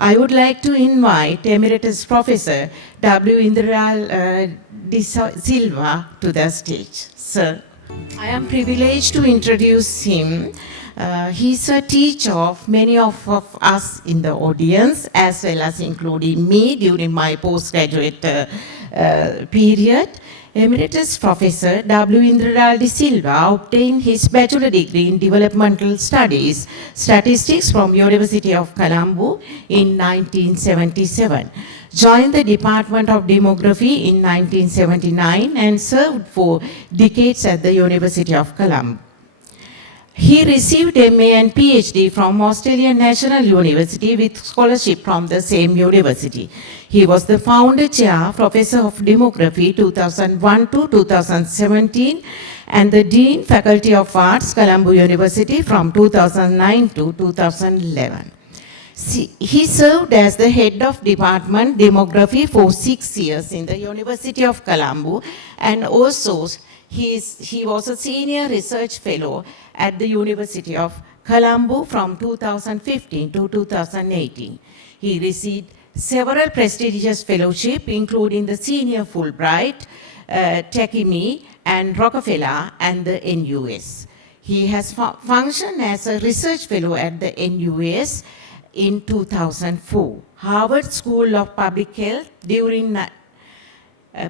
I would like to invite Emeritus Professor W. Indralal Silva to the stage. Sir, I am privileged to introduce him. He's a teacher of many of us in the audience, as well as including me during my postgraduate period. Emeritus Professor W. Indralal Silva obtained his bachelor degree in developmental studies, statistics from University of Colombo in 1977. Joined the Department of Demography in 1979 and served for decades at the University of Colombo. He received MA and PhD from Australian National University with scholarship from the same university. He was the founder chair, Professor of Demography 2001 to 2017 and the Dean Faculty of Arts, Colombo University from 2009 to 2011. He served as the head of Department Demography for 6 years in the University of Colombo and also he was a senior research fellow at the University of Colombo from 2015 to 2018. He received several prestigious fellowships, including the Senior Fulbright, Techime, and Rockefeller, and the NUS. He has functioned as a research fellow at the NUS in 2004, Harvard School of Public Health during a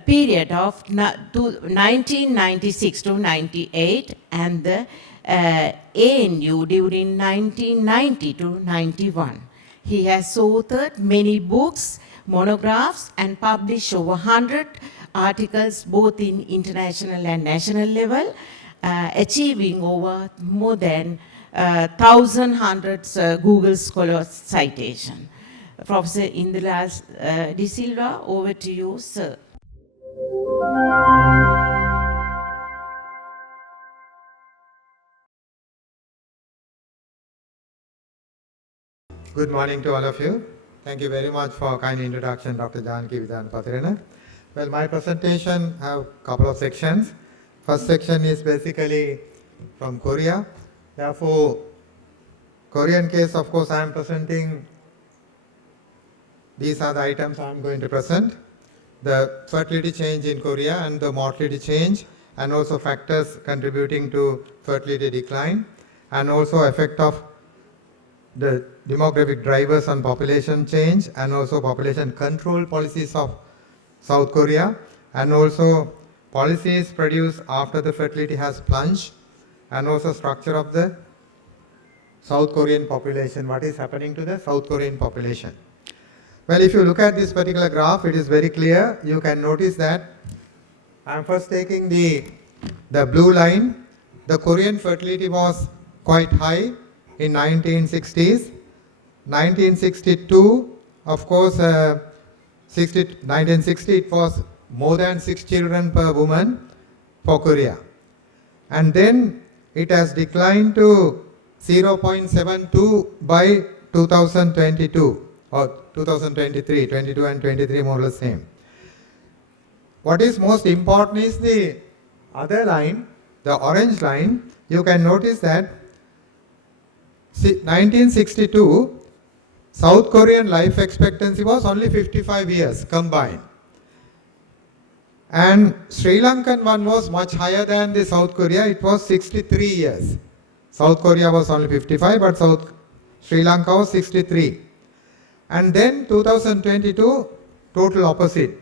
period of 1996 to 98, and the ANU during 1990 to 91. He has authored many books, monographs, and published over 100 articles both in international and national level, achieving over more than 1,100 Google Scholar citation. Professor Indralal De Silva, over to you, sir. Good morning to all of you. Thank you very much for a kind introduction, Dr. Janaki Vidhan. Well, my presentation have a couple of sections. First section is basically from Korea. Therefore, Korean case, of course, I am presenting. These are the items I am going to present. The fertility change in Korea and the mortality change, and also factors contributing to fertility decline, and also effect of the demographic drivers on population change, and also population control policies of South Korea, and also policies produced after the fertility has plunged, and also structure of the South Korean population, what is happening to the South Korean population. Well, if you look at this particular graph, it is very clear. You can notice that I am first taking the blue line. The Korean fertility was quite high in 1960s. 1962, of course, 1960 it was more than 6 children per woman for Korea. And then it has declined to 0.72 by 2022 or 2023, 22 and 23 more or less same. What is most important is the other line, the orange line. You can notice that 1962, South Korean life expectancy was only 55 years combined. And Sri Lankan one was much higher than the South Korea. It was 63 years. South Korea was only 55, but Sri Lanka was 63. And then 2022, total opposite.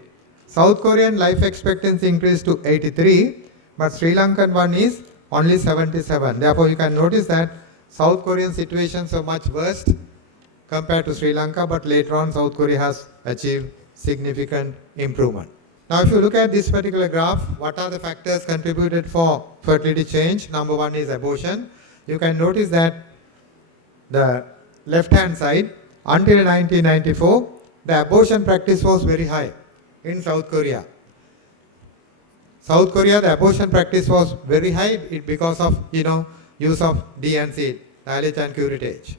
South Korean life expectancy increased to 83, but Sri Lankan one is only 77. Therefore, you can notice that South Korean situations are much worse compared to Sri Lanka, but later on South Korea has achieved significant improvement. Now, if you look at this particular graph, what are the factors contributed for fertility change? Number one is abortion. You can notice that the left-hand side, until 1994, the abortion practice was very high in South Korea. South Korea, the abortion practice was very high because of, use of D&C, dilate and curettage.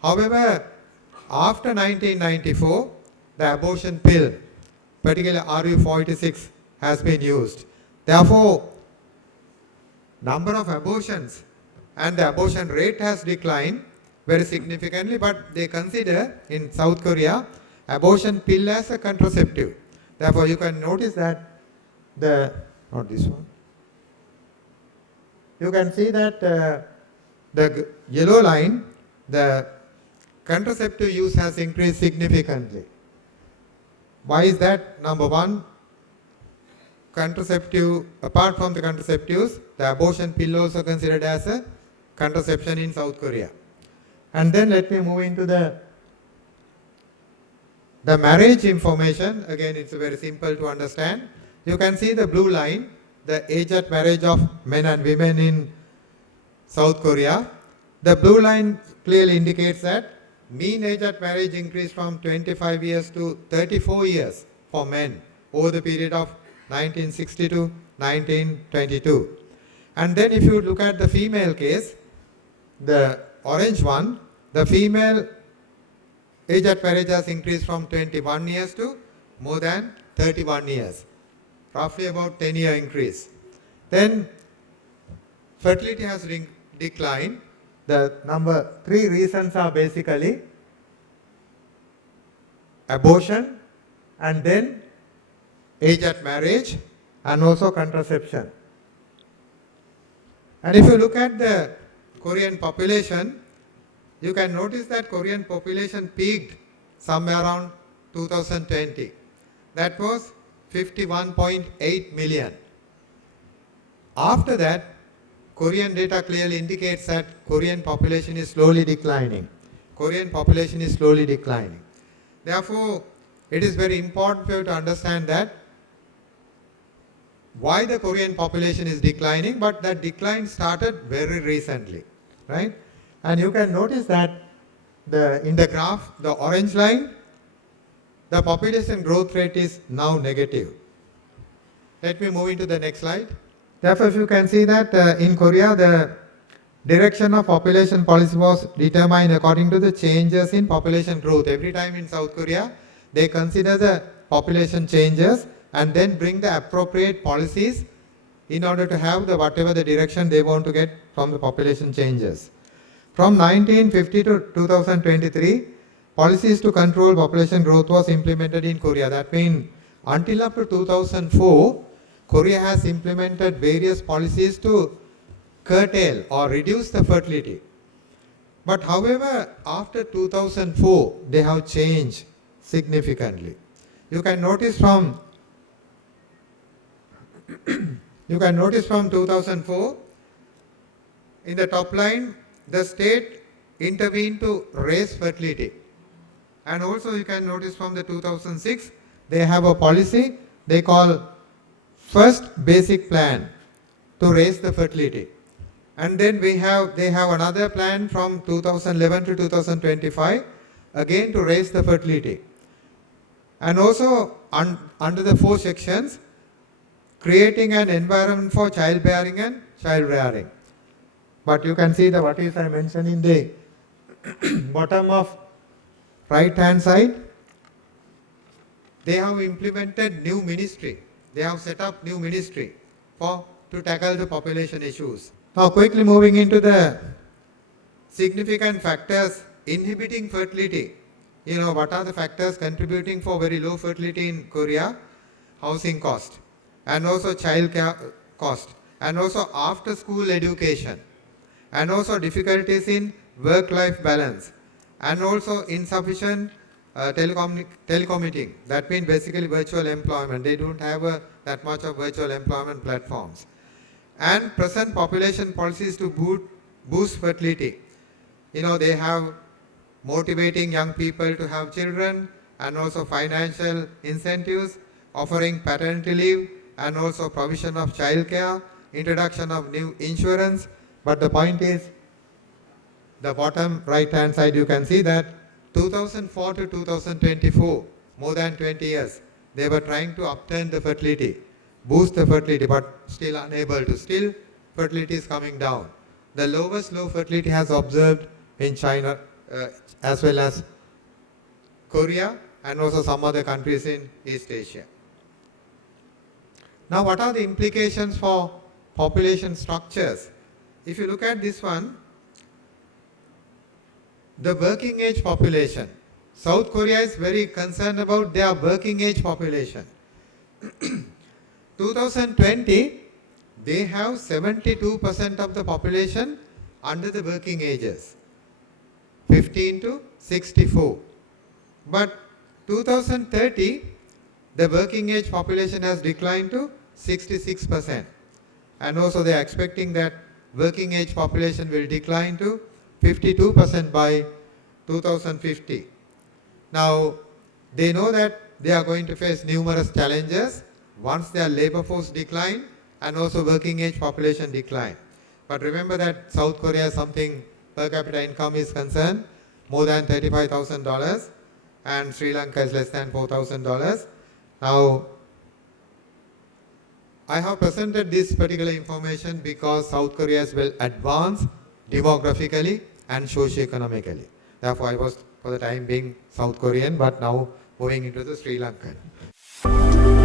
However, after 1994, the abortion pill, particularly RU486, has been used. Therefore, number of abortions and the abortion rate has declined, very significantly, but they consider in South Korea abortion pill as a contraceptive. Therefore, you can notice that not this one. You can see that the yellow line, the contraceptive use has increased significantly. Why is that? Number one, contraceptive, apart from the contraceptives, the abortion pill also considered as a contraception in South Korea. And then let me move into the marriage information. Again, it's very simple to understand. You can see the blue line, the age at marriage of men and women in South Korea. The blue line clearly indicates that mean age at marriage increased from 25 years to 34 years for men over the period of 1960 to 1922. And then if you look at the female case, the orange one, the female age at marriage has increased from 21 years to more than 31 years, roughly about 10-year increase. Then fertility has declined. The number 3 reasons are basically abortion and then age at marriage and also contraception. And if you look at the Korean population, you can notice that Korean population peaked somewhere around 2020. That was 51.8 million. After that, Korean data clearly indicates that Korean population is slowly declining. Korean population is slowly declining. Therefore, it is very important for you to understand that why the Korean population is declining, but that decline started very recently, right? And you can notice that in the graph, the orange line, the population growth rate is now negative. Let me move into the next slide. Therefore, if you can see that in Korea, the direction of population policy was determined according to the changes in population growth. Every time in South Korea, they consider the population changes and then bring the appropriate policies in order to have whatever the direction they want to get from the population changes. From 1950 to 2023, policies to control population growth was implemented in Korea. That means until up to 2004, Korea has implemented various policies to curtail or reduce the fertility. But however, after 2004, they have changed significantly. You can notice from 2004, in the top line, the state intervened to raise fertility. And also you can notice from the 2006, they have a policy they call First Basic Plan to raise the fertility. And then they have another plan from 2011 to 2025, again to raise the fertility. And also under the 4 sections, creating an environment for childbearing and child rearing. But you can see what is I mentioned in the bottom of right hand side. They have implemented new ministry. They have set up new ministry to tackle the population issues. Now quickly moving into the significant factors inhibiting fertility. What are the factors contributing for very low fertility in Korea? Housing cost, and also child care cost, and also after school education, and also difficulties in work-life balance, and also insufficient telecommuting. That means basically virtual employment. They don't have that much of virtual employment platforms. And present population policies to boost fertility. They have motivating young people to have children, and also financial incentives, offering paternity leave, and also provision of child care, introduction of new insurance. But the point is, the bottom right hand side, you can see that 2004 to 2024, more than 20 years, they were trying to upturn the fertility, boost the fertility, but still unable to. Still, fertility is coming down. The lowest low fertility has observed in China as well as Korea and also some other countries in East Asia. Now, what are the implications for population structures? If you look at this one, the working age population. South Korea is very concerned about their working age population. 2020, they have 72% of the population under the working ages, 15 to 64. But 2030, the working age population has declined to 66%. And also they are expecting that working age population will decline to 52% by 2050. Now, they know that they are going to face numerous challenges once their labor force decline and also working age population decline. But remember that South Korea something per capita income is concerned, more than $35,000 and Sri Lanka is less than $4,000. Now, I have presented this particular information because South Korea is well advanced demographically and socio-economically. Therefore, I was for the time being South Korean, but now moving into the Sri Lankan.